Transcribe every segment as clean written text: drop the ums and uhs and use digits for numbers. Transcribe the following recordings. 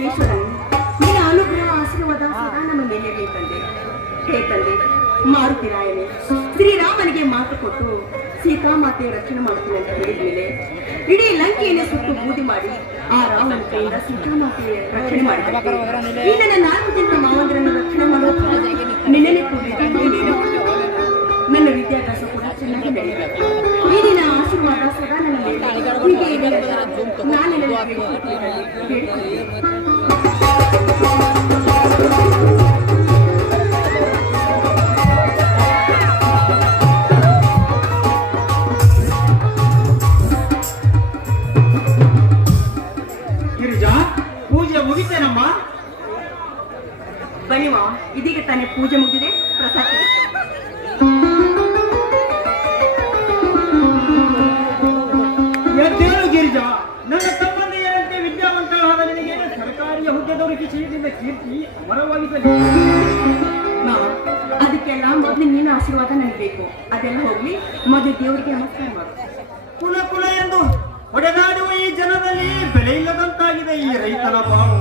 ರಂಗೇಶ್ವರನು ನಿನ್ನ ಅನುಗ್ರಹ ಆಶೀರ್ವಾದ ಸದಾ ನಮ್ಮ ಮೇಲೆ ತಂದೆ. ಹೇ ತಂದೆ ಮಾರುತಿರಾಯನೇ, ಶ್ರೀರಾಮನಿಗೆ ಮಾತು ಕೊಟ್ಟು ಸೀತಾಮಾತೆಯ ರಕ್ಷಣೆ ಮಾಡುತ್ತೇನೆ ಅಂತ ಹೇಳಿದ ಮೇಲೆ ಇಡೀ ಲಂಕೆಯನ್ನೇ ಸುಟ್ಟು ಬೂದಿ ಮಾಡಿ ಆ ರಾಮನ ಕೈಯಿಂದ ಸೀತಾಮಾತೆಯ ರಕ್ಷಣೆ ಮಾಡಿದ್ದಾರೆ. ಈ ನನ್ನ 4 ಜನ ಮಾವಂದರನ್ನು ರಕ್ಷಣೆ ಮಾಡುವ ನಿನ್ನೆ ನನ್ನ ವಿದ್ಯಾಭ್ಯಾಸ ಕೂಡ ಚೆನ್ನಾಗಿ ನಡೆಯಿದೆ. ಈ ದಿನ ಆಶೀರ್ವಾದ ಸದಾ ನನ್ನ ಮೇಲೆ ಹೀಗೆ ಇದೆ ಅಂತ ನಾನು ಪೂಜೆ ಮುಗಿತೇನಮ್ಮ? ಬನ್ನಿವ, ಇದೀಗ ತಾನೇ ಪೂಜೆ ಮುಗಿದಿದೆ. ಪ್ರಸಾದ ಎದ್ದೇಳು ಗಿರಿಜಾ. ನನ್ನ ಸಂಬಂಧಿಯರಂತೆ ವಿದ್ಯಾವಂತರಾದ ನಿನಗೆ ಸರ್ಕಾರಿ ಹುದ್ದೆ ದೊರಕಿಸಿದ ಕೀರ್ತಿ ಅಮರವಾಗಿದೆ. ಅದಕ್ಕೆಲ್ಲ ಮೊದಲು ನಿನ್ನ ಆಶೀರ್ವಾದ ನನಗೆ ಬೇಕು. ಅದೆಲ್ಲ ಹೋಗ್ಲಿ, ಮೊದಲು ದೇವರಿಗೆ ನಮಸ್ಕಾರ ಮಾಡು. ಕುಲ ಕುಲ ಎಂದು ಹೊಡೆದಾಡುವ ಈ ಜನದಲ್ಲಿ ಬೆಲೆ ಇಲ್ಲದಂತಾಗಿದೆ ಈ ರೈತನ ಬಾಳು.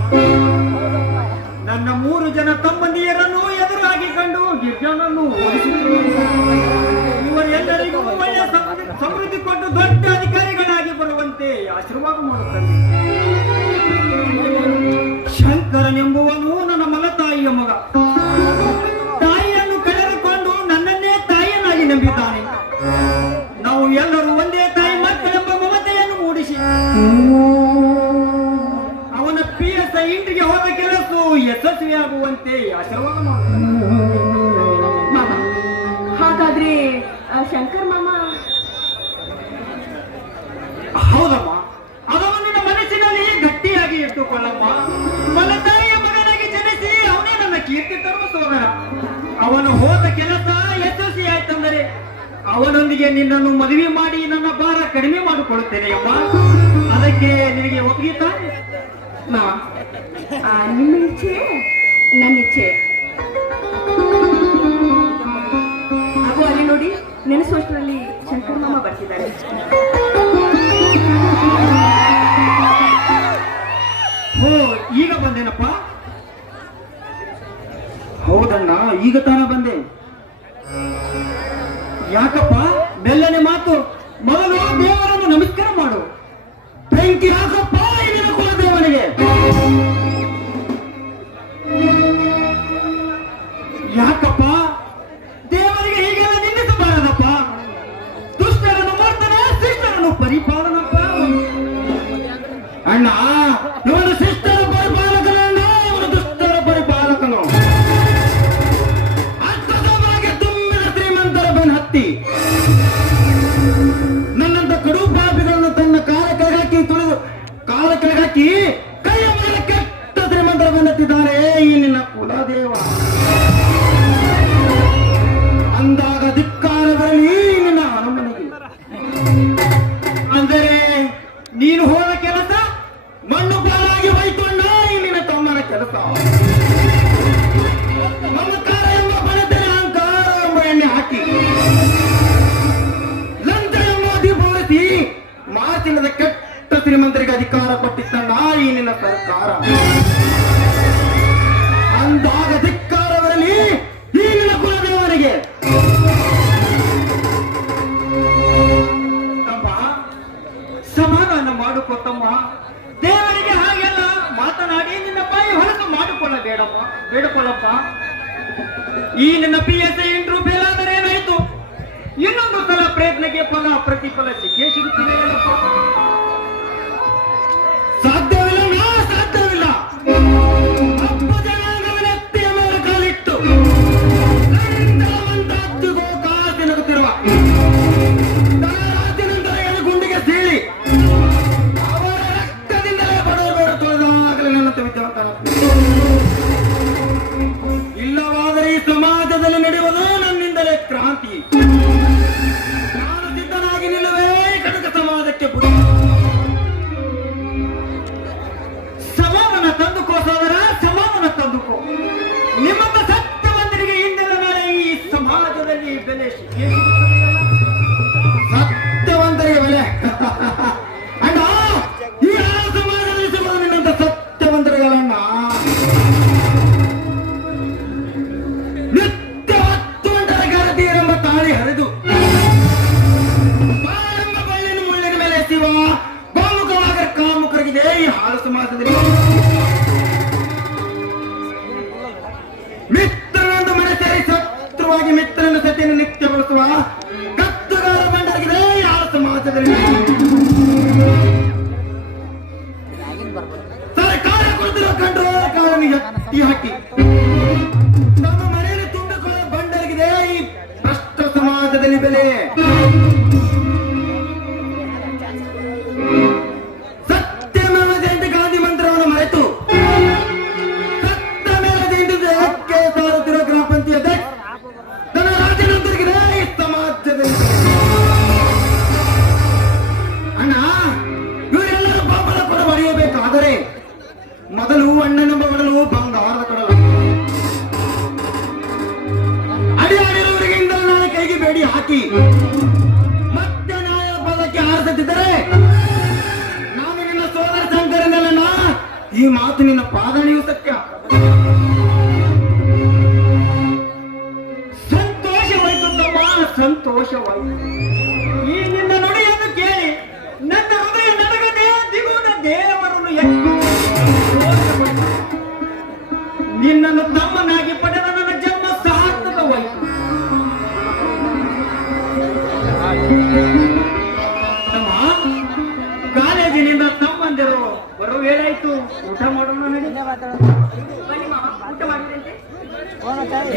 ನನ್ನ 3 ಜನ ತಮ್ಮಂದಿಯರನ್ನು ಎದುರಾಗಿ ಕಂಡು ಗಿರ್ಜನನ್ನು ಓಡಿಸುತ್ತಿದ್ದಾರೆ. ಇವರೆಲ್ಲರಿಗೂ ಒಳ್ಳೆಯ ಸಮೃದ್ಧಿ ಕೊಟ್ಟು ದೊಡ್ಡ ಅಧಿಕಾರಿಗಳಾಗಿ ಬರುವಂತೆ ಆಶೀರ್ವಾದ ಮಾಡುತ್ತಾರೆ. ಶಂಕರನೆಂಬುವನು ನನ್ನ ಮಲತಾಯಿಯ ಮಗ. ತಾಯಿಯನ್ನು ಕಳೆದುಕೊಂಡು ನನ್ನನ್ನೇ ತಾಯಿಯನ್ನಾಗಿ ನಂಬಿದ್ದಾನೆ. ನಾವು ಎಲ್ಲರೂ ಒಂದೇ ತಾಯಿ ಮಕ್ಕಳೆಂಬ ಮಮತೆಯನ್ನು ಮೂಡಿಸಿ ಅವನ PSI ಇಂಟಿಗೆ ಹೋದ ಕೆಲಸ ಯಶಸ್ವಿಯಾಗುವಂತೆ ಆಶೀರ್ವಾದ ಮಾಡುತ್ತಾರೆ. ಹಾಗಾದ್ರೆ ಶಂಕರ್ ಮಾಮ? ಹೌದಮ್ಮ, ಅದನ್ನು ನಿನ್ನ ಮನಸ್ಸಿನಲ್ಲಿ ಗಟ್ಟಿಯಾಗಿ ಇಟ್ಟುಕೊಳ್ಳಮ್ಮ. ಮಲತಾಯಿಯ ಮಗನಾಗಿ ಜನಿಸಿ ಅವನೇ ನನ್ನ ಕೀರ್ತಿ ತರುವ ಸೋದರ. ಅವನು ಹೋದ ಕೆಲಸ ಯಶಸ್ವಿ ಆಯ್ತಂದರೆ ಅವನೊಂದಿಗೆ ನಿನ್ನನ್ನು ಮದುವೆ ಮಾಡಿ ನನ್ನ ಭಾರ ಕಡಿಮೆ ಮಾಡಿಕೊಳ್ಳುತ್ತೇನೆ ಅಮ್ಮ. ಅದಕ್ಕೆ ನಿನಗೆ ಒಪ್ಪಿಗೆ ತಾನೆ? ನಿಮ್ಮ ಇಚ್ಛೆ ನನ್ನ ಇಚ್ಛೆ. ಹಾಗೂ ಅಲ್ಲಿ ನೋಡಿ, ನೆನೆಸುವಷ್ಟರಲ್ಲಿ ಶಂಕರ್ ಮಾಮ ಬರ್ತಿದ್ದಾರೆ. ಓ, ಈಗ ಬಂದೇನಪ್ಪ? ಹೌದಣ್ಣ, ಈಗ ತಾನ ಬಂದೆ. ಯಾಕಪ್ಪ ಮೆಲ್ಲನೆ ಮಾತು? ಮೊದಲು ದೇವರನ್ನು ನಮಸ್ಕಾರ ಮಾಡು. ಬೆಂಕಿ ಹಾಕಪ್ಪ ಇದನ್ನು ಕುಲದೇವನಿಗೆ. ಯಾಕಪ್ಪ ದೇವರಿಗೆ ಹೀಗೆಲ್ಲ ನಿಂದಿಸಬಾರದಪ್ಪ. ದುಷ್ಟರನ್ನು ಮಾಡ್ತಾನೆ, ಶಿಷ್ಟರನ್ನು ಪರಿಪಾಲನಪ್ಪ. ಅಣ್ಣ, ಇವನು ಶಿಷ್ಟರ ಪರಿಪಾಲಕನಣ್ಣ, ಇವನು ದುಷ್ಟರ ಪರಿಪಾಲಕನು. ಅರ್ಥವಾಗಿ ತುಂಬಿದ ಶ್ರೀಮಂತರ ಬೆನ್ ಹತ್ತಿ ನನ್ನಂತ ಕಡು ಪಾಪಿಗಳನ್ನು ತನ್ನ ಕಾಲ ಕೆಳಗಾಕಿ ತುಳಿದು ಕಾಲ ಕೆಳಗಾಕಿ ಕೈಯ ಮೇಲೆ ಕೆಟ್ಟ ಶ್ರೀಮಂತರ ಬೆನ್ನತ್ತಿದ್ದಾರೆ ಈ ನಿನ್ನ ಕುಲದೇವ. ಅಂದಾಗ ಧಿಕ್ಕಾರ ಬರಲಿ ನಿನ್ನ ಅರಮನೆಗೆ. ಅಂದರೆ ನೀನು ಹೋದ ಕೆಲಸ ಮಣ್ಣು ಪಾಲಾಗಿ ಹೋಯ್ತುಣ್ಣ ಈ ನಿನ್ನ ತಮ್ಮನ ಕೆಲಸ. ಮಮಕಾರ ಎಂಬ ಬಣತೆ ಅಹಂಕಾರ ಎಂಬ ಎಣ್ಣೆ ಹಾಕಿ ಲಂಚ ಎಂಬ ದೀಪವರಿಸಿ ಮಾತಿಲ್ಲದ ಕೆಟ್ಟ ಶ್ರೀಮಂತರಿಗೆ ಅಧಿಕಾರ ಕೊಟ್ಟಿತ್ತಣ್ಣ ಈ ನಿನ್ನ ಸರ್ಕಾರ. ಅಂದಾಗ ಧಿಕ್ಕಾರ ಬರಲಿ ಈ ನಿನ್ನ ಕುಲದೇವನಿಗೆ. ಸಮಾಧಾನ ಮಾಡಿಕೊಟ್ಟಮ್ಮ. ದೇವರಿಗೆ ಹಾಗೆಲ್ಲ ಮಾತನಾಡಿ ನಿನ್ನ ಬಾಯಿ ಹೊಲಸು ಮಾಡಿಕೊಳ್ಳಬೇಡಮ್ಮ, ಬೇಡಿಕೊಳ್ಳಪ್ಪ. ಈ ನಿನ್ನ PSI ಇಂಟರ್ವ್ಯೂ ಫೇಲ್ ಆದರೆ ಏನಾಯ್ತು? ಇನ್ನೊಂದು ಸಲ ಪ್ರಯತ್ನಕ್ಕೆ ಫಲ ಪ್ರತಿಫಲ ಸಿಕ್ಕೇ ಸಿಗುತ್ತಿದೆ. ಸಾಧ್ಯವಿಲ್ಲ, ಸಾಧ್ಯವಿಲ್ಲ. ಹಬ್ಬ ಜನಾಂಗವನ್ನೆತ್ತಿಯ ಮೇಲೆ ಕಾಲಿಟ್ಟು ಮಂದಾತ್ತಿಗೋ ಕಾಸಿನಗುತ್ತಿರುವ ರಾಜ್ಯನಂತರ ಎಳೆ ಗುಂಡಿಗೆ ಸೀಳಿ ಅವರ ರಕ್ತದಿಂದಲೇ ಬಡವರು ತೊಳೆದಾಗಲೇ ನನ್ನ ವಿದ್ಯಾವಂತ. ಇಲ್ಲವಾದರೆ ಈ ಸಮಾಜದಲ್ಲಿ ನಡೆಯುವುದು ನನ್ನಿಂದಲೇ ಕ್ರಾಂತಿ. ನಾನು ಸಿದ್ಧನಾಗಿ ನಿಲ್ಲುವೆ ಕನಕ ಸಮಾಜಕ್ಕೆ ಬುದ್ಧಿ. ಸಮಾಧಾನ ತಂದುಕೋ ಸೋದರ, ಸಮಾಧಾನ ತಂದುಕೋ. ನಿಮ್ಮಂತ ಸತ್ಯವಂತರಿಗೆ ಹಿಂದಿನ ಮೇಲೆ ಈ ಸಮಾಜದಲ್ಲಿ ಬೆಲೆ ಸತ್ಯವಂತರಿಗೆ ಬೆಲೆ ಅಣ್ಣ. ಈ ಸಮಾಜದಲ್ಲಿ ಸಿಗುವುದು ನಿನ್ನಂತ ಸತ್ಯವಂತರಿಗಳನ್ನ. ಸಮಾಜದಲ್ಲಿ ಮಿತ್ರನೊಂದು ಮನೆ ಸೇರಿ ಶತ್ರುವಾಗಿ ಮಿತ್ರನ ಸತಿಯನ್ನು ನಿತ್ಯಗೊಳಿಸುವ ಕತ್ತುಗಾರ ಬಂಡಾಗಿದೆ ಯಾವ ಸಮಾಜದಲ್ಲಿ ಸರ್ಕಾರ ಕೊಡ್ತಿರೋ ಕಂಟ್ರೋಲ್ ಕಾರಣ ಎತ್ತಿ ಹಾಕಿ ನಮ್ಮ ಮನೆಯಲ್ಲಿ ತುಂಬಿಕೊಳ್ಳೋ ಬಂಡಾಗಿದೆ ಈ ಭ್ರಷ್ಟ ಸಮಾಜದಲ್ಲಿ ಬೆಲೆ ಸತ್ಯಮೇವ ಜಯಂತಿ ಗಾಂಧಿ ಮಂತ್ರವನ್ನು ಮರೆತು ಸತ್ಯಮೇವ ಜಯಂತಿ ಜಯಕ್ಕೆ ಸಾರುತ್ತಿರುವ ಗ್ರಾಮ ಪಂಚಾಯತ್ ತನ್ನ ರಾಜ್ಯದೊಂದಿಗಿದೆ ಈ ಸಮಾಜದಲ್ಲಿ ಅಣ್ಣ ಇವರೆಲ್ಲರೂ ಪಾಪದ ಕೊಡ ಬರೆಯಬೇಕಾದರೆ ಮೊದಲು ಅಣ್ಣನ ಮಗಳು ಬಂಗಾರದ ಕಡಲ ಅಡಿಯಾಡಿರುವವರಿಗಿಂದಲೂ ನಾನು ಕೈಗೆ ಬೇಡಿ ಹಾಕಿ ಮತ್ತೆ ನ್ಯಾಯ ಪದಕ್ಕೆ ಆರಿಸುತ್ತಿದ್ದರೆ ನಾನು ನಿನ್ನ ಸೋದರ ಶಂಕರನಲ್ಲ ಈ ಮಾತು ನಿನ್ನ ಪಾದಣಿಯು ಸತ್ಯ ಸಂತೋಷವಾಯಿತು ತಮ್ಮ, ಸಂತೋಷವಾಯಿತು. ಈ ನಿನ್ನ ನುಡಿಯನ್ನು ಕೇಳಿ ನನ್ನ ಹೃದಯ ನನಗದೇ ದಿಗುವುದ ದೇವರನ್ನು ಎತ್ತು ನಿನ್ನನ್ನು ತಮ್ಮನಾಗಿ ಪಡೆದ ನನ್ನ ಜನ್ಮ ಸಾರ್ಥಕವಾಯಿತು. ತಮ್ಮ, ಕಾಲೇಜಿನಿಂದ ತಮ್ಮಂದಿರು ಬರೋ ವೇಳಾಯ್ತು, ಊಟ ಮಾಡೋಣ ನಡಿ. ಬನ್ನಿ ಮಾವ, ಊಟ ಮಾಡಿದ್ರಂತೆ.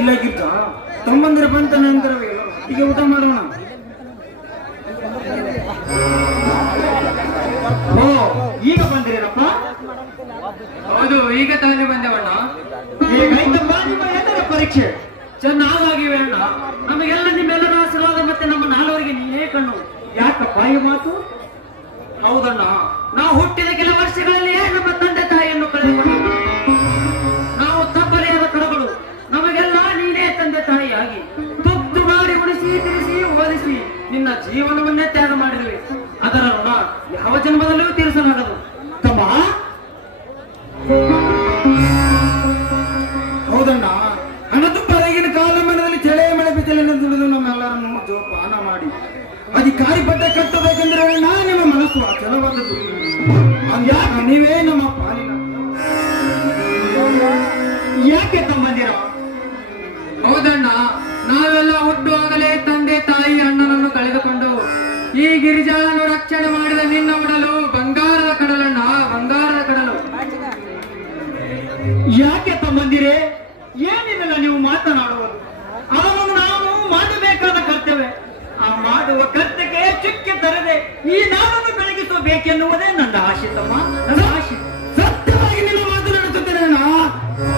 ಇಲ್ಲ ಗಿರ್ಜ ತಮ್ಮಂದಿರ ಬಂತ ನಂತರವೇ ಈಗ ಊಟ ಮಾಡೋಣ. ಓ, ಈಗ ಬಂದಿರೇನಪ್ಪ? ಹೌದು, ಈಗ ತಾನೇ ಬಂದೆವಣ್ಣ. ಹೇಗಾಯ್ತಪ್ಪ ನಿಮ್ಮ ಎಲ್ಲರ ಪರೀಕ್ಷೆ? ಚೆನ್ನಾಗಿವೆ ಅಣ್ಣ. ನಮಗೆಲ್ಲ ನಿಮ್ಮೆಲ್ಲರ ಆಶೀರ್ವಾದ ಮತ್ತೆ ನಮ್ಮ ನಾಲ್ವರಿಗೆ ನೀನೇ ಕಣ್ಣು. ಯಾಕಪ್ಪ ಈ ಮಾತು? ಹೌದಣ್ಣ, ನಾವು ಹುಟ್ಟಿದ ಕೆಲ ವರ್ಷಗಳಲ್ಲಿಯೇ ನಮ್ಮ ತಂದೆ ತಾಯಿಯನ್ನು ಕಳೆದುಕೊಂಡು ನಾವು ತಪ್ಪಲೆಯಾದ ಕಡಗಳು. ನಮಗೆಲ್ಲ ನೀನೇ ತಂದೆ ತಾಯಿಯಾಗಿ ತುತ್ತು ಮಾಡಿ ಉಳಿಸಿ ತಿರುಸಿ ಓದಿಸಿ ನಿನ್ನ ಜೀವನವನ್ನೇ ತ್ಯಾಗ ಮಾಡಿರುವೆ. ಅದರ ಋಣ ಯಾವ ಜನ್ಮದಲ್ಲೂ ತೀರಿಸಲಾಗದು. ತಮ್ಮ, ಹೌದಣ್ಣ, ಹಣದುಬ್ಬರಗಿನ ಕಾಲಮಾನದಲ್ಲಿ ಚಳೆ ಮಳೆ ಬಿಸಿಲನ್ನು ದುಡಿದು ನಮ್ಮೆಲ್ಲರನ್ನು ಜೋಪಾನ ಮಾಡಿ ಅಧಿಕಾರಿ ಪಟ್ಟ ಕಟ್ಟಬೇಕೆಂದ್ರೆ ಅಣ್ಣ ನಿಮ್ಮ ಮನಸ್ಸು ಅಚಲವಾದದ್ದು. ಅದ್ಯಾಕ ನೀವೇ ನಮ್ಮ ಪಾಲಿನ ಯಾಕೆ ತಮ್ಮಂದಿರ? ಹೌದಣ್ಣ, ನಾವೆಲ್ಲ ಹುಟ್ಟುವಾಗಲೇ ತಂದೆ ತಾಯಿ ಅಣ್ಣನನ್ನು ಕಳೆದುಕೊಂಡು ಈ ಗಿರಿಜಾಳನ್ನು ರಕ್ಷಣೆ ಮಾಡಿದ ನಿನ್ನ ಒಡಲು ಬಂಗಾರದ ಕಡಲಣ್ಣ, ಬಂಗಾರದ ಕಡಲು. ಯಾಕೆ ತಮ್ಮಂದಿರೇ, ಏನಿಲ್ಲ ನೀವು ಮಾತನಾಡುವುದು? ಅವನನ್ನು ನಾವು ಮಾಡಬೇಕಾದ ಕರ್ತವ್ಯ. ಆ ಮಾಡುವ ಕರ್ತಕ್ಕೆ ಚುಕ್ಕೆ ತರದೆ ಈ ನಾಡನ್ನು ಬೆಳಗಿಸಬೇಕೆನ್ನುವುದೇ ನನ್ನ ಆಶೆ ತಮ್ಮ, ನನ್ನ ಆಶೆ. ಸತ್ಯವಾಗಿ ನೀವು ಮಾತನಾಡುತ್ತಿದ್ದೇನೆ ಅಣ್ಣ.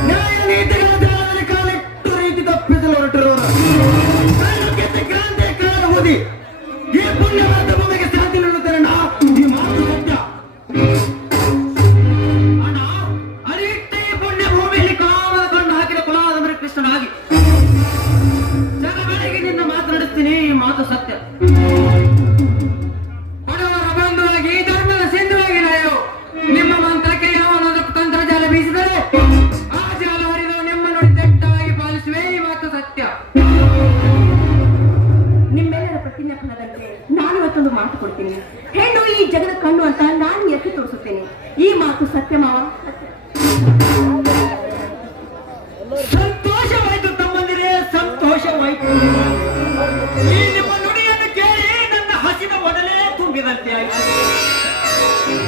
ನ್ಯಾಯ ನೀತಿಗಳ ಜಾಲದಲ್ಲಿ ಕಾಲಿಟ್ಟು ರೀತಿ ತಪ್ಪಿಸಲು ಹೊರಟಿರೋರು ಕ್ರಾಂತಿ ಕಾಲ ಓದಿ ಈ ಪುಣ್ಯವಾದ ಭೂಮಿಗೆ ಶಾಂತಿ ನೀಡುತ್ತೇನೆ ಅಣ್ಣ. ಈ ಮಾತು ಸತ್ಯ. ಅಣ್ಣ, ಅರಿಟ್ಟ ಈ ಪುಣ್ಯ ಭೂಮಿಯಲ್ಲಿ ಕಾಮದ ಕಣ್ಣು ಹಾಕಿದ ಕುಲಾದ ಕೃಷ್ಣನಾಗಿ ಜಗಗಳಿಗೆ ನಿನ್ನ ಮಾತನಾಡುತ್ತೀನಿ. ಈ ಮಾತು ಸತ್ಯ. ಬಡವರ ಬಂಧುವಾಗಿ ಧರ್ಮದ ಸಿಂಧುವಾಗಿ ನಡೆಯು. ನಿಮ್ಮ ಮಂತ್ರಕ್ಕೆ ಯಾವನಾದ ತಂತ್ರಜಾಲ ಬೀಸಿದರೆ ಆ ಜಾಲ ಹರಿದು ನಿಮ್ಮ ನುಡಿ ತೆಟ್ಟಾಗಿ ಪಾಲಿಸುವೆ. ಈ ಮಾತು ಸತ್ಯ. ನಿಮ್ಮೆಲ್ಲರ ಪ್ರತಿಜ್ಞೆ ಫಲದಂತೆ ನಾನು ಇವತ್ತೊಂದು ಮಾತು ಕೊಡ್ತೀನಿ. ಹೆಣ್ಣು ಈ ಜಗದ ಕಣ್ಣು ಅಂತ ನಾನು ಎತ್ತಿ ತೋರಿಸುತ್ತೇನೆ. ಈ ಮಾತು ಸತ್ಯ ಮಾವ, ಸತ್ಯ. ಸಂತೋಷವಾಯಿತು ತಮ್ಮಂದಿರೇ, ಸಂತೋಷವಾಯಿತು. ಈ ನಿಮ್ಮ ನುಡಿಯನ್ನು ಕೇಳಿ ನನ್ನ ಹಸಿದ ಒಡಲೇ ತುಂಬಿದಂತೆ ಆಯಿತು.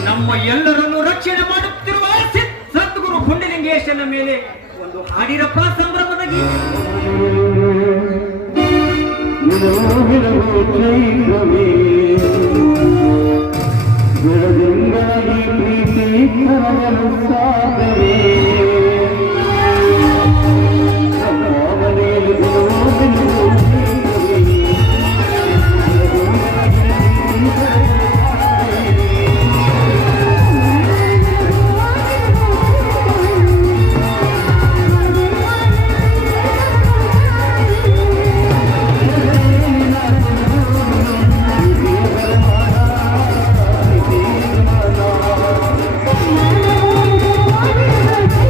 ನಮ್ಮ ಎಲ್ಲರನ್ನು ರಕ್ಷಣೆ ಮಾಡುತ್ತಿರುವ ಸದ್ಗುರು ಪುಂಡಲಿಂಗೇಶನ ಮೇಲೆ ಒಂದು ಹಾಡಿರಪ್ಪ ಸಂಭ್ರಮದ Thank you.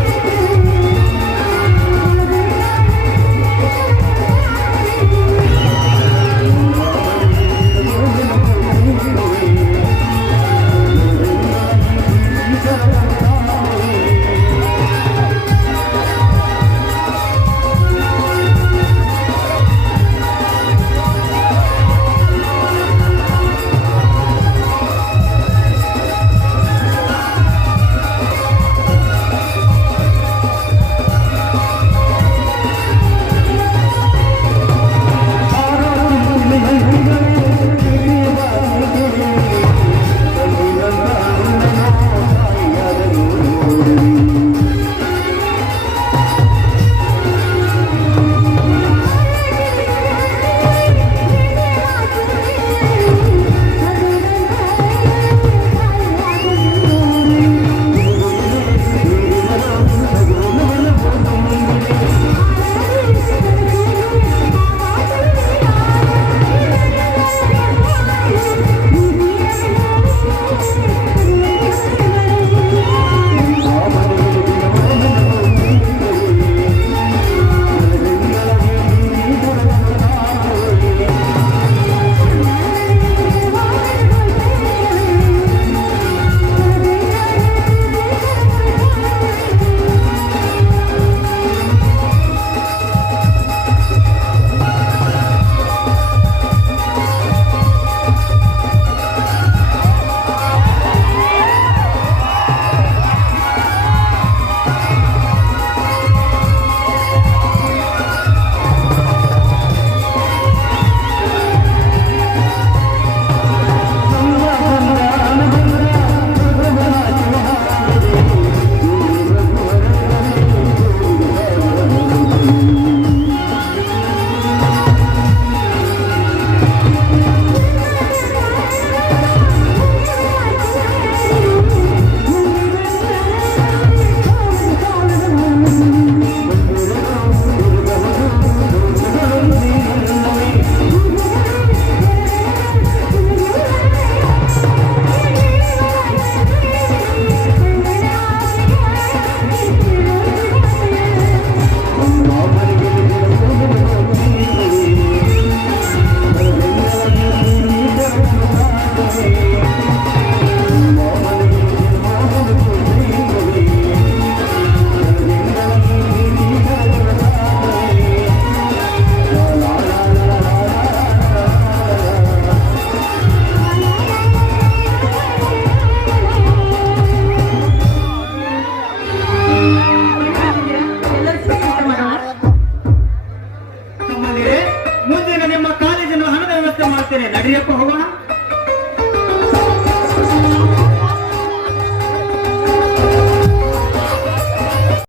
ಬರ್ತೇನೆ. ನಡಿಯಪ್ಪ ಹೋಗೋಣ.